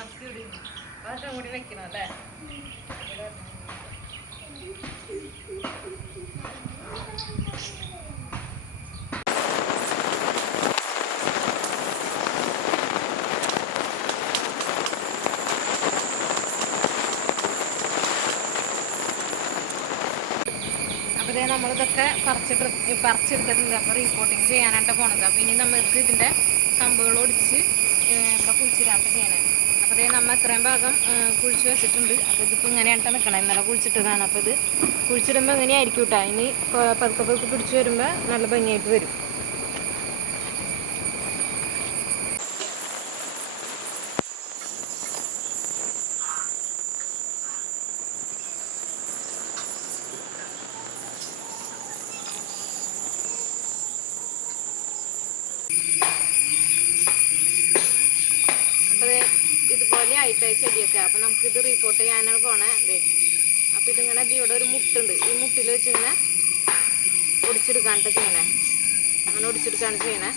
ഇവിടെ കൂടി വെക്കണം അല്ലേ? അപ്പോൾ നമ്മളിതൊക്കെ പറിച്ചിട്ട് പറിച്ചെടുത്തിട്ടുണ്ട്. അപ്പോൾ റിപ്പോർട്ടിങ് ചെയ്യാനായിട്ട് പോണത്. അപ്പോൾ ഇനി നമ്മൾക്ക് ഇതിന്റെ കമ്പുകൾ ഒടിച്ച് ഇവിടെ കുഴിച്ചിടാണ്ട് ചെയ്യണേ അപ്പോൾ ഇതേ നമ്മൾ ഇത്രയും ഭാഗം കുഴിച്ച് വെച്ചിട്ടുണ്ട്. അപ്പോൾ ഇതിപ്പോൾ ഇങ്ങനെയാണ് നിൽക്കണം ഇന്നലെ കുഴിച്ചിട്ടതാണ്. അപ്പോൾ ഇത് കുഴിച്ചിടുമ്പോൾ ഇങ്ങനെയായിരിക്കും കേട്ടോ ഇനി പതുക്കെ പതുക്കെ പിടിച്ച് വരുമ്പോൾ നല്ല ഭംഗിയായിട്ട് വരും അപ്പോൾ ദേ ഇതുപോലെ ആയിട്ടായി ചെടിയൊക്കെ. നമുക്ക് നമുക്കിത് റിപ്പോർട്ട് ചെയ്യാനാണ് പോണേ. അതെ അപ്പൊ ഇതിങ്ങനെ ഇവിടെ ഒരു മുട്ടുണ്ട്. ഈ മുട്ടിൽ വെച്ച് ഇങ്ങനെ ഒടിച്ചെടുക്കാണ്ട് ചെയ്യണേ. അങ്ങനെ ഒടിച്ചെടുക്കാണ് ചെയ്യണേ.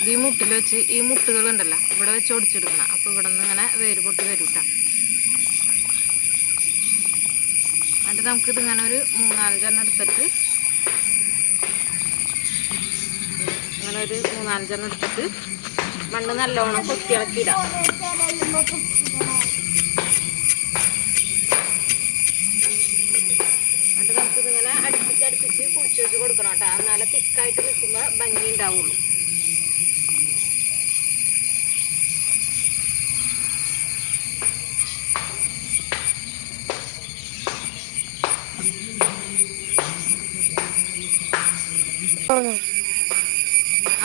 ഇത് ഈ മുട്ടിൽ വെച്ച് ഈ മുട്ടുകളുണ്ടല്ലോ ഇവിടെ വെച്ച് ഒടിച്ചെടുക്കണം. അപ്പോൾ ഇവിടെ നിന്ന് ഇങ്ങനെ വേര് പൊട്ടി വരും കേട്ടോ എന്നിട്ട് നമുക്കിത് ഇങ്ങനെ ഒരു മൂന്നാലഞ്ചെണ്ണം എടുത്തിട്ട് അങ്ങനെ ഒരു മൂന്നാലഞ്ചെണ്ണം എടുത്തിട്ട് മണ്ണ് നല്ലോണം കൊത്തി ഇളക്കി ഇടാം. എന്നിട്ട് നമുക്കിത് ഇങ്ങനെ അടുപ്പിച്ച് അടുപ്പിച്ച് കുഴിച്ചു വെച്ച് കൊടുക്കണം കേട്ടോ. എന്നാലേ തിക്കായിട്ട് നിൽക്കുമ്പോൾ ഭംഗി ഉണ്ടാവുള്ളൂ.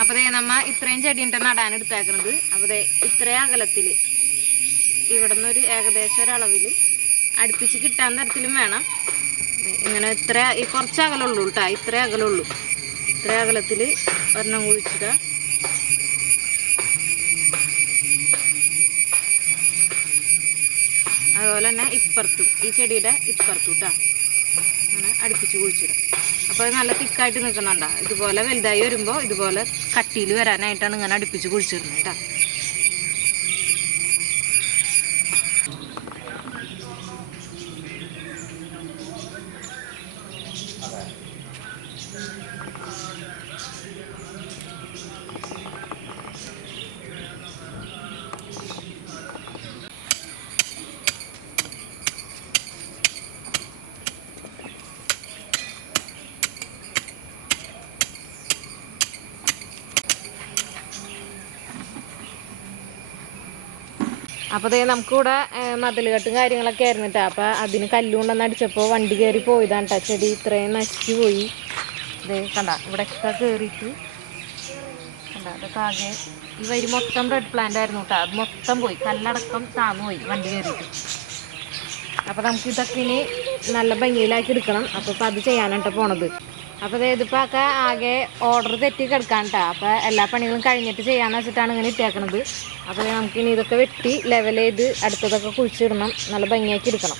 അപ്പോൾ ദേ നമ്മ ഇത്രയും ചെടി ഉണ്ട് നടാൻ അപ്പതേ അപ്പോൾ ദേ ഇത്രയും അകലത്തിൽ ഇവിടെ നിന്നൊരു ഏകദേശം ഒരളവിൽ അടുപ്പിച്ച് കിട്ടാൻ തരത്തിലും വേണം. ഇങ്ങനെ ഇത്ര ഈ കുറച്ച് അകലുള്ളൂ കേട്ടോ ഇത്ര അകലുള്ളൂ. ഇത്ര അകലത്തിൽ ഒരെണ്ണം കുഴിച്ചിട അതുപോലെ തന്നെ ഇപ്പുറത്തും. ഈ ചെടിയുടെ ഇപ്പുറത്തും കേട്ടോ അടുപ്പിച്ച് കുഴിച്ചിടും. അപ്പോൾ അത് നല്ല തിക്കായിട്ട് നിൽക്കുന്നുണ്ടോ. ഇതുപോലെ വലുതായി വരുമ്പോൾ ഇതുപോലെ കട്ടിയിൽ വരാനായിട്ടാണ് ഇങ്ങനെ അടുപ്പിച്ച് കുഴിച്ചിടുന്നത് കേട്ടോ. അപ്പോൾ ദേ നമുക്കിവിടെ മതിലുകെട്ടും കാര്യങ്ങളൊക്കെ ആയിരുന്നു കേട്ടോ അപ്പോൾ അതിന് കല്ലുകൊണ്ടെന്ന് അടിച്ചപ്പോൾ വണ്ടി കയറി പോയതാണ് കേട്ടോ ചെടി ഇത്രയും നശിച്ചു പോയി. ദേ കണ്ട ഇവിടെയൊക്കെ കയറിയിട്ട് കണ്ട അതൊക്കെ ആകെ ഈ വരി മൊത്തം റെഡ് പ്ലാന്റ് ആയിരുന്നു കേട്ടോ അത് മൊത്തം പോയി. കല്ലടക്കം താന്നു പോയി വണ്ടി കയറിയിട്ട്. അപ്പോൾ നമുക്ക് ഇതൊക്കെ ഇനി നല്ല ഭംഗിയിലാക്കി എടുക്കണം. അപ്പോൾ അത് ചെയ്യാനായിട്ട് പോണത്. അപ്പോൾ ഇതിപ്പോൾ ഒക്കെ ആകെ ഓർഡർ തെറ്റി കിടക്കാൻ കേട്ടോ അപ്പോൾ എല്ലാ പണികളും കഴിഞ്ഞിട്ട് ചെയ്യാമെന്ന് വെച്ചിട്ടാണ് ഇങ്ങനെ ഇട്ടേക്കണത്. അപ്പോൾ നമുക്കിനി ഇതൊക്കെ വെട്ടി ലെവൽ ചെയ്ത് അടുത്തതൊക്കെ കുഴിച്ചിടണം. നല്ല ഭംഗിയാക്കി എടുക്കണം.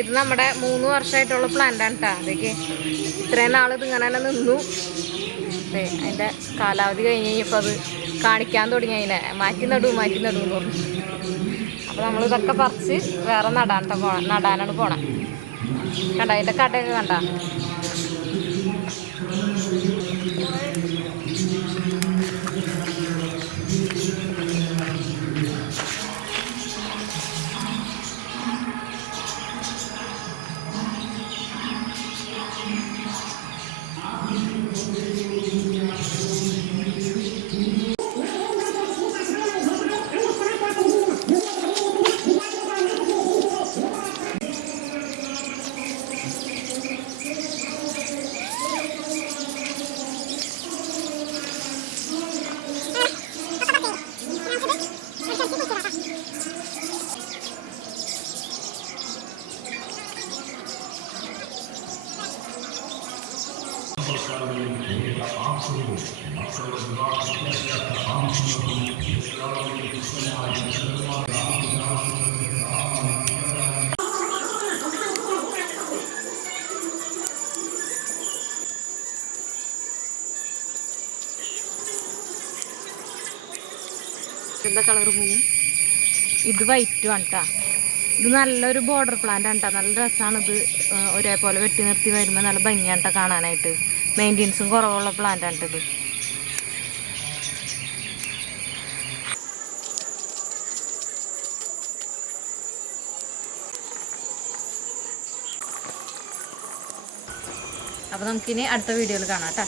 ഇത് നമ്മുടെ മൂന്ന് വർഷമായിട്ടുള്ള പ്ലാന്റാണ് കേട്ടോ അതൊക്കെ ഇത്രയും നാൾ ഇത് ഇങ്ങനെ തന്നെ നിന്നു. അതെ അതിന്റെ കാലാവധി കഴിഞ്ഞ് കഴിഞ്ഞപ്പോൾ അത് കാണിക്കാൻ തുടങ്ങി അതിനെ. മാറ്റി നടു മാറ്റി നടു എന്ന് പറഞ്ഞു. അപ്പോൾ നമ്മൾ ഇതൊക്കെ പറിച്ച് വേറെ നടാണ്ട പോണ നടാനാണ് പോണേ. കണ്ട അതിന്റെ കടയൊക്കെ കണ്ട? ഇത് വൈറ്റും ആണ് ഇത് നല്ലൊരു ബോർഡർ പ്ലാന്റ് ആണ് നല്ല രസമാണ് ഇത് ഒരേപോലെ വെട്ടി നിർത്തി വരുമ്പോൾ നല്ല ഭംഗിയാണ് കേട്ടോ കാണാനായിട്ട്. മെയിന്റെനൻസും കുറവുള്ള പ്ലാന്റാണ് അപ്പോൾ നമുക്കിനി അടുത്ത വീഡിയോയിൽ കാണാം കേട്ടോ